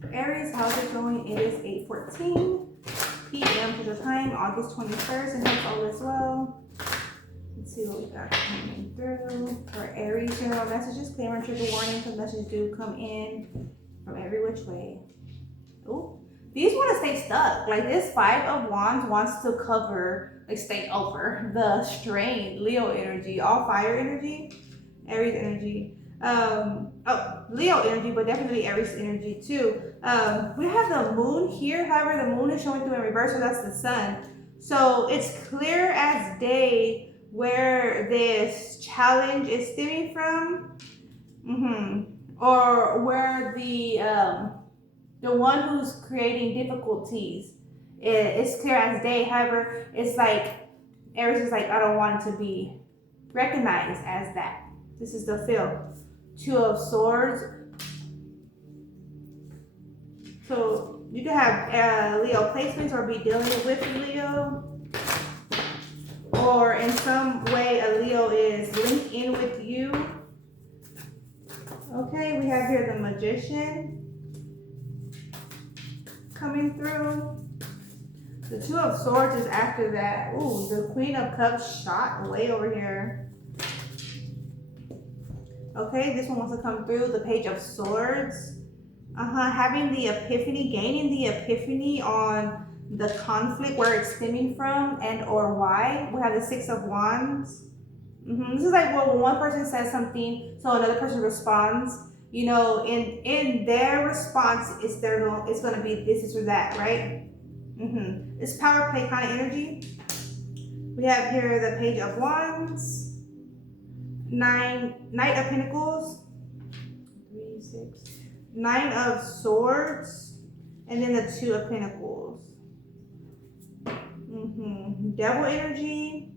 For Aries, how's it going? It is 8:14 p.m. to the time, August 21st, and hope all is well. Let's see what we got coming through. For Aries, general messages, claimer, trigger warning, because messages do come in from every which way. Oh, these want to stay stuck. Like this Five of Wands wants to cover, like stay over the strain, Leo energy, all fire energy, Aries energy. Leo energy, but definitely Aries energy too. We have the moon here. However, the moon is showing through in reverse, so that's the sun. So it's clear as day where this challenge is stemming from, or where the one who's creating difficulties. It's clear as day. However, it's like Aries is like, I don't want it to be recognized as that. This is the feel. Two of Swords. So you can have Leo placements or be dealing with Leo. Or in some way a Leo is linked in with you. Okay, we have here the Magician coming through. The Two of Swords is after that. Ooh, the Queen of Cups shot way over here. Okay, this one wants to come through. The Page of Swords. Having the epiphany, gaining the epiphany on the conflict, where it's stemming from and or why. We have the Six of Wands. This is like, well, when one person says something, so another person responds. You know, in their response, it's going to be this or that, right? It's power play kind of energy. We have here the Page of Wands. Knight of Pentacles, 3, 6, Nine of Swords, and then the Two of Pentacles. Devil energy.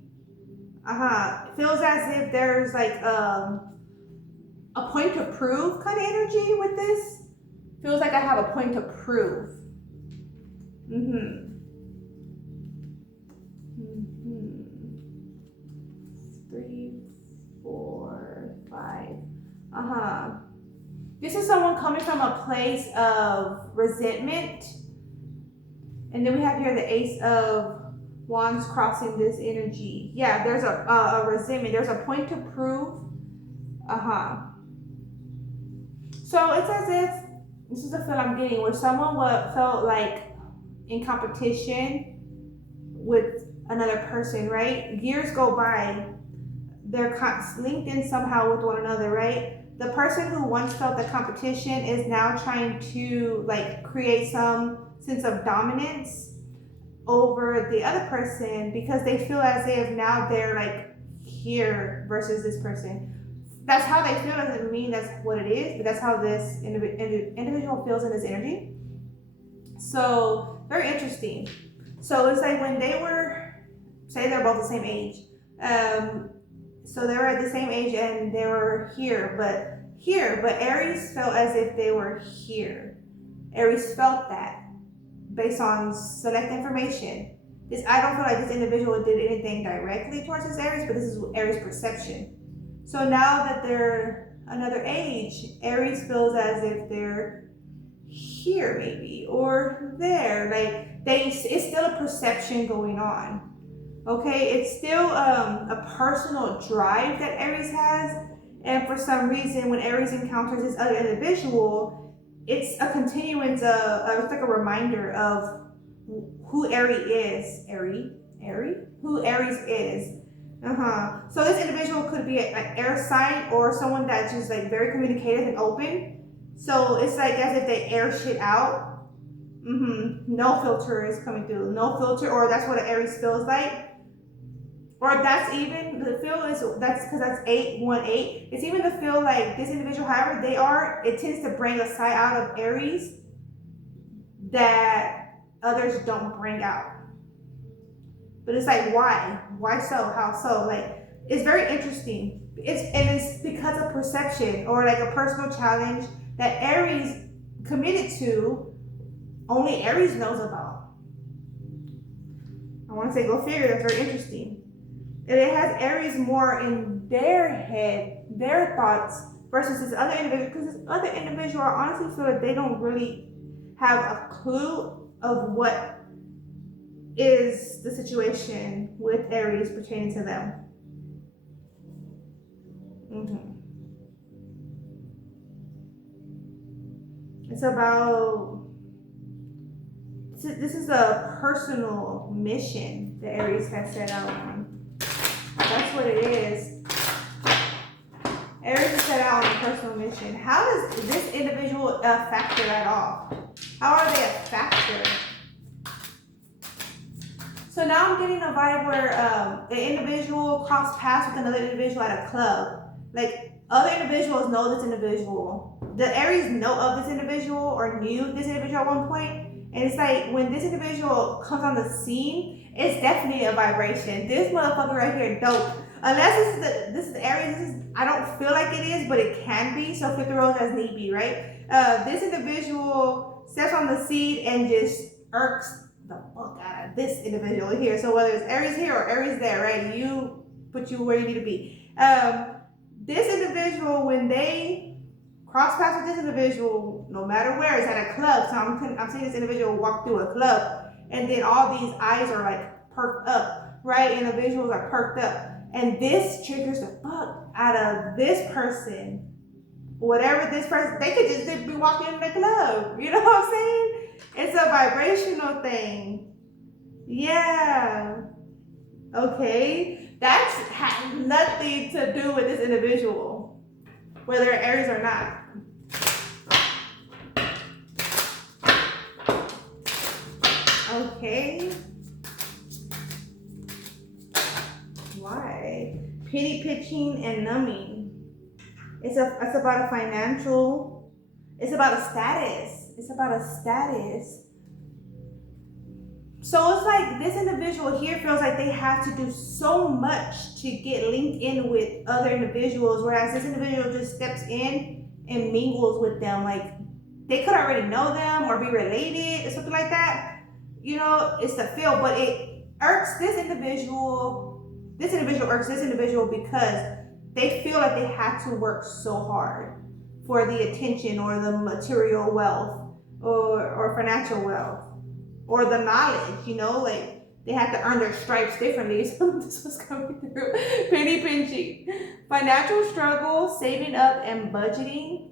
It feels as if there's like a point to prove kind of energy with this. Feels like I have a point to prove. 3, 4, 5. This is someone coming from a place of resentment. And then we have here the Ace of Wands crossing this energy. Yeah, there's a resentment. There's a point to prove. So it's as if, this is the feel I'm getting, where someone felt like in competition with another person, right? Years go by. They're linked in somehow with one another, right? The person who once felt the competition is now trying to like create some sense of dominance over the other person because they feel as if now they're like here versus this person. That's how they feel. Doesn't mean that's what it is, but that's how this individual feels in this energy. So very interesting. So it's like when they were, say they're both the same age. So they were at the same age and they were here, but Aries felt as if they were here. Aries felt that based on select information. I don't feel like this individual did anything directly towards this Aries, but this is Aries' perception. So now that they're another age, Aries feels as if they're here maybe, or there. Like it's still a perception going on. Okay, it's still a personal drive that Aries has, and for some reason, when Aries encounters this other individual, it's a continuance of, it's like a reminder of who Aries is. Who Aries is. So this individual could be an air sign or someone that's just like very communicative and open. So it's like as if they air shit out. No filter is coming through. No filter, or that's what an Aries feels like. Or that's even the feel is that's because that's 818. It's even the feel like this individual, however they are, it tends to bring a side out of Aries that others don't bring out. But it's like why? Why so? How so? Like it's very interesting. It's because of perception or like a personal challenge that Aries committed to, only Aries knows about. I want to say go figure, that's very interesting. And it has Aries more in their head, their thoughts, versus this other individual. Because this other individual, I honestly feel like they don't really have a clue of what is the situation with Aries pertaining to them. It's about, this is a personal mission that Aries has set out on. That's what it is. Aries is set out on a personal mission. How does this individual a factor at all? How are they a factor? So now I'm getting a vibe where an individual crossed paths with another individual at a club. Like, other individuals know this individual. The Aries know of this individual or knew this individual at one point. And it's like, when this individual comes on the scene, it's definitely a vibration. This motherfucker right here, dope. Unless this is Aries, I don't feel like it is, but it can be. So flip the roles as need be, right? This individual steps on the scene and just irks the fuck out of this individual here. So whether it's Aries here or Aries there, right? You put you where you need to be. This individual, when they cross paths with this individual, no matter where, it's at a club. So I'm seeing this individual walk through a club, and then all these eyes are like perked up, right? Individuals are perked up, and this triggers the fuck out of this person. Whatever this person, they could just be walking in the club. You know what I'm saying? It's a vibrational thing. Yeah. Okay. That's has nothing to do with this individual, whether Aries or not. Okay. Why? Pity pitching and numbing. It's about a financial, it's about a status. It's about a status. So it's like this individual here feels like they have to do so much to get linked in with other individuals, whereas this individual just steps in and mingles with them. Like, they could already know them or be related or something like that. You know, it's the feel, but it irks this individual. This individual irks this individual because they feel like they have to work so hard for the attention or the material wealth or financial wealth or the knowledge, you know, like they have to earn their stripes differently. So this was coming through. Penny pinching. Financial struggle, saving up and budgeting.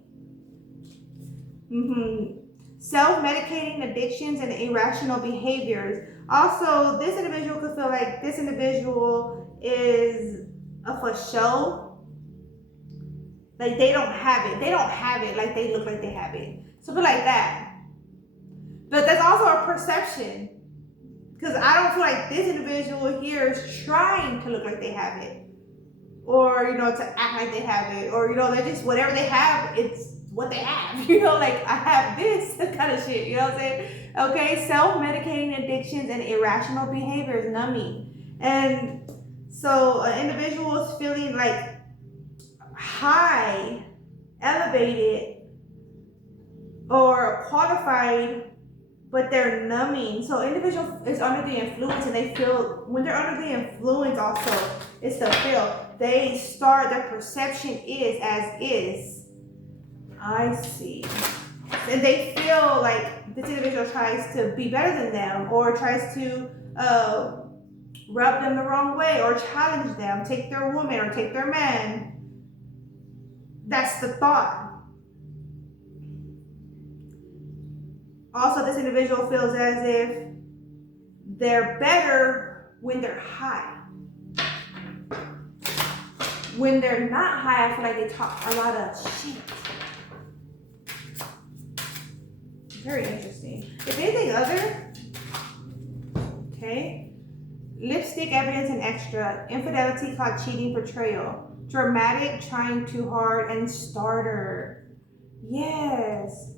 Self-medicating addictions and irrational behaviors. Also, this individual could feel like this individual is a for show. Like they don't have it. They don't have it like they look like they have it. Something like that. But that's also a perception. Because I don't feel like this individual here is trying to look like they have it. Or, you know, to act like they have it. Or, you know, they're just, whatever they have, it's what they have. You know, like, I have this kind of shit. You know what I'm saying? Okay, self-medicating addictions and irrational behaviors, numbing. And so an individual is feeling like high, elevated, or qualified, but they're numbing. So individual is under the influence, and they feel, when they're under the influence also, it's the feel. They start, their perception is as is. I see. And they feel like this individual tries to be better than them, or tries to rub them the wrong way, or challenge them, take their woman or take their man. That's the thought. Also, this individual feels as if they're better when they're high. When they're not high, I feel like they talk a lot of shit. Very interesting. If anything other, okay. Lipstick, evidence, and extra. Infidelity called cheating, betrayal. Dramatic, trying too hard, and starter. Yes.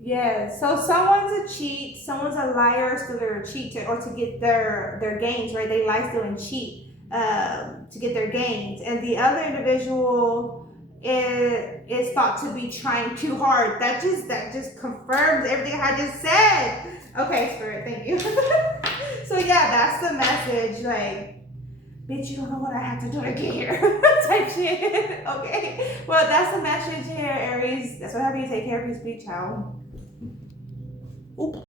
Yes. So someone's a cheat, someone's a liar, so they're a cheat or to get their gains, right? They lie, steal, and cheat to get their gains. And the other individual is thought to be trying too hard. That just confirms everything I just said. Okay, Spirit, thank you. So yeah, that's the message. Like, bitch, you don't know what I have to do to get here. Type shit. Okay. Well, that's the message here, Aries. That's what happened. You take care of your speech, child. Oop.